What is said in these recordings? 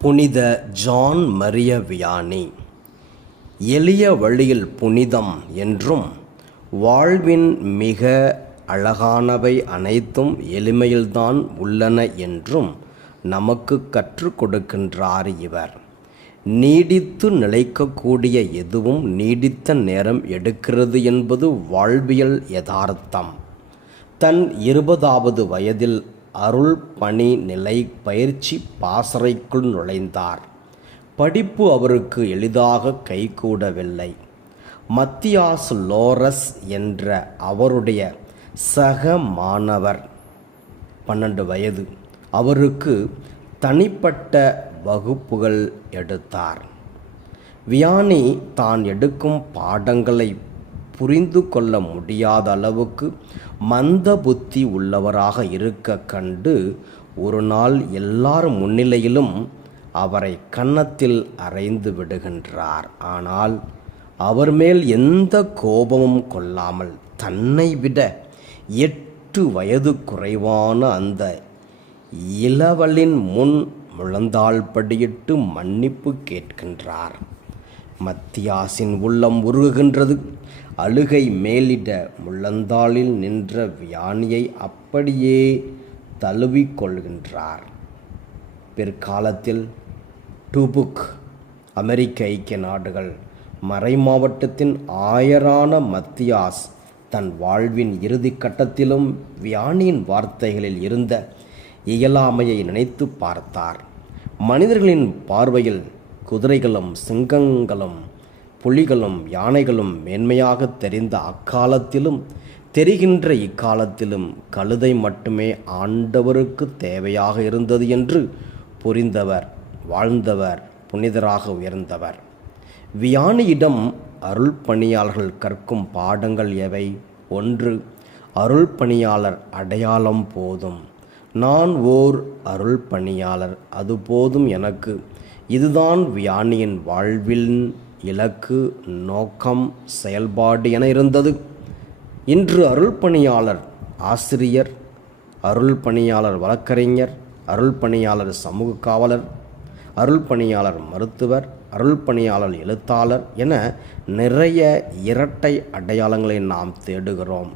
புனித John Maria Vianney. எளிய வழியில் புனிதம் என்றும் வாழ்வின் மிக அழகானவை அனைத்தும் எளிமையில்தான் உள்ளன என்றும் நமக்கு கற்றுக் கொடுக்கின்றார் இவர். நீடித்து நிலைக்கக்கூடிய எதுவும் நீடித்த நேரம் எடுக்கிறது என்பது வாழ்வியல் யதார்த்தம். தன் 20வது வயதில் அருள் பணி நிலை பயிற்சி பாசறைக்குள் நுழைந்தார். படிப்பு அவருக்கு எளிதாக கைகூடவில்லை. மத்தியாஸ் லோரஸ் என்ற அவருடைய சக மாணவர் 12 வயது அவருக்கு தனிப்பட்ட வகுப்புகள் எடுத்தார். வியானி தான் எடுக்கும் பாடங்களை புரிந்து கொள்ள முடியாத அளவுக்கு மந்த புத்தி உள்ளவராக இருக்க கண்டு ஒரு நாள் எல்லார் முன்னிலையிலும் அவரை கன்னத்தில் அறைந்து விடுகின்றார். ஆனால் அவர் மேல் எந்த கோபமும் கொள்ளாமல் தன்னை விட 8 வயது குறைவான அந்த இளவலின் முன் முழந்தாள் படியிட்டு மன்னிப்பு கேட்கின்றார். மத்தியாசின் உள்ளம் உருகுகின்றது. அழுகை மேலிட முழந்தாளில் நின்ற வியானியை அப்படியே தழுவிக்கொள்கின்றார். பிற்காலத்தில் டுபுக், அமெரிக்க ஐக்கிய நாடுகள் மறைமாவட்டத்தின் ஆயரான மத்தியாஸ் தன் வாழ்வின் இறுதி கட்டத்திலும் வியானியின் வார்த்தைகளில் இருந்த இயலாமையை நினைத்து பார்த்தார். மனிதர்களின் பார்வையில் குதிரைகளும் சிங்கங்களும் புலிகளும் யானைகளும் மேன்மையாக தெரிந்த அக்காலத்திலும் தெரிகின்ற இக்காலத்திலும் கழுதை மட்டுமே ஆண்டவருக்கு தேவையாக இருந்தது என்று புரிந்தவர், வாழ்ந்தவர், புனிதராக உயர்ந்தவர். வியானியிடம் அருள் பணியாளர்கள் கற்கும் பாடங்கள் எவை? 1. அருள் பணியாளர் அடையாளம் போதும். நான் ஓர் அருள் பணியாளர், அது போதும் எனக்கு. இதுதான் வியானியின் வாழ்வின் இலக்கு, நோக்கம், செயல்பாடு என இருந்தது. இன்று அருள் பணியாளர் ஆசிரியர், அருள் பணியாளர் வழக்கறிஞர், அருள் பணியாளர் சமூக காவலர், அருள் பணியாளர் மருத்துவர், அருள் பணியாளர் எழுத்தாளர் என நிறைய இரட்டை அடையாளங்களை நாம் தேடுகிறோம்.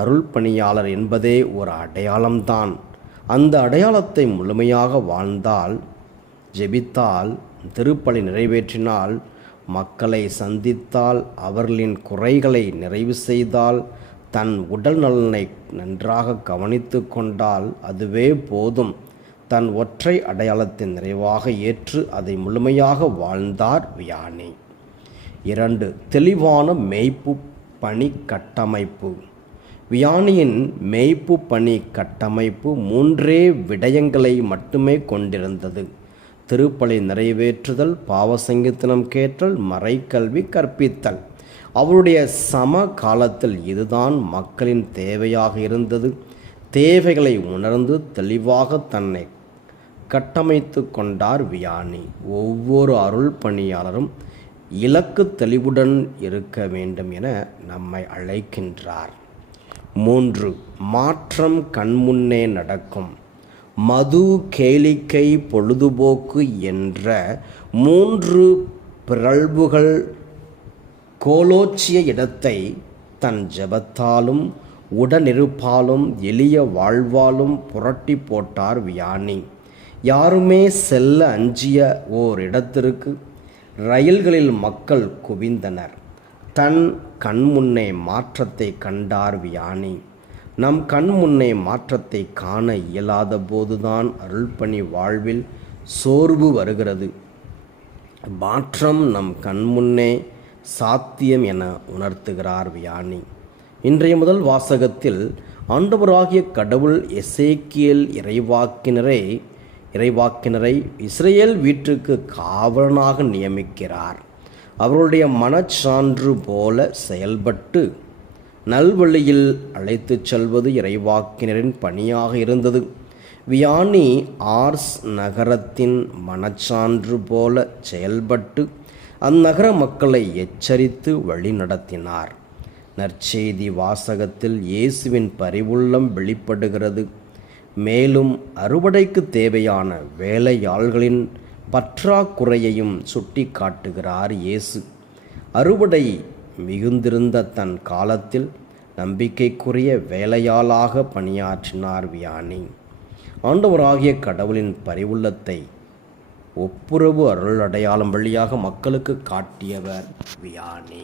அருள் பணியாளர் என்பதே ஒரு அடையாளம்தான். அந்த அடையாளத்தை முழுமையாக வாழ்ந்தால், ஜெபித்தால், திருப்பலி நிறைவேற்றினால், மக்களை சந்தித்தால், அவர்களின் குறைகளை நிறைவு செய்தால், தன் உடல் நலனை நன்றாக கவனித்து கொண்டால் அதுவே போதும். தன் ஒற்றை அடையாளத்தை நிறைவாக ஏற்று அதை முழுமையாக வாழ்ந்தார் வியானி. 2. தெளிவான மேய்ப்பு பணி கட்டமைப்பு. வியானியின் மேய்ப்பு பணி கட்டமைப்பு 3 விடயங்களை மட்டுமே கொண்டிருந்தது. திருப்பலி நிறைவேற்றுதல், பாவ சங்கீதனம் கேட்டல், மறைக்கல்வி கற்பித்தல். அவருடைய சம காலத்தில் இதுதான் மக்களின் தேவையாக இருந்தது. தேவைகளை உணர்ந்து தெளிவாக தன்னை கட்டமைத்து கொண்டார் வியானி. ஒவ்வொரு அருள் பணியாளரும் இலக்கு தெளிவுடன் இருக்க வேண்டும் என நம்மை அழைக்கின்றார். 3. மாற்றம் கண்முன்னே நடக்கும். மது, கேளிக்கை, பொழுதுபோக்கு என்ற 3 பிறழ்வுகள் கோலோச்சிய இடத்தை தன் ஜெபத்தாலும் உடனிருப்பாலும் எளிய வாழ்வாலும் புரட்டி போட்டார் வியானி. யாருமே செல்ல அஞ்சிய ஓர் இடத்திற்கு ரயில்களில் மக்கள் குவிந்தனர். தன் கண்முன்னே மாற்றத்தை கண்டார் வியானி. நம் கண் முன்னே மாற்றத்தை காண இயலாத போதுதான் அருள்பணி வாழ்வில் சோர்வு வருகிறது. மாற்றம் நம் கண்முன்னே சாத்தியம் என உணர்த்துகிறார் வியானி. இன்றைய முதல் வாசகத்தில் ஆண்டவராகிய கடவுள் எசேக்கியேல் இறைவாக்கினரை இஸ்ரேல் வீட்டுக்கு காவலனாக நியமிக்கிறார். அவருடைய மனச்சான்று போல செயல்பட்டு நல்வழியில் அழைத்து செல்வது இறைவாக்கினரின் பணியாக இருந்தது. வியானி ஆர்ஸ் நகரத்தின் மனச்சான்று போல செயல்பட்டு அந்நகர மக்களை எச்சரித்து வழி நடத்தினார். நற்செய்தி வாசகத்தில் இயேசுவின் பரிவுள்ளம் வெளிப்படுகிறது. மேலும் அறுவடைக்கு தேவையான வேலையாள்களின் பற்றாக்குறையையும் சுட்டி காட்டுகிறார் இயேசு. அறுவடை மிகுந்திருந்த தன் காலத்தில் நம்பிக்கைக்குரிய வேலையாளாக பணியாற்றினார் வியானி. ஆண்டவராகிய கடவுளின் பரிவுள்ளத்தை ஒப்புரவு அருள் அடையாளம் வழியாக மக்களுக்கு காட்டியவர் வியானி.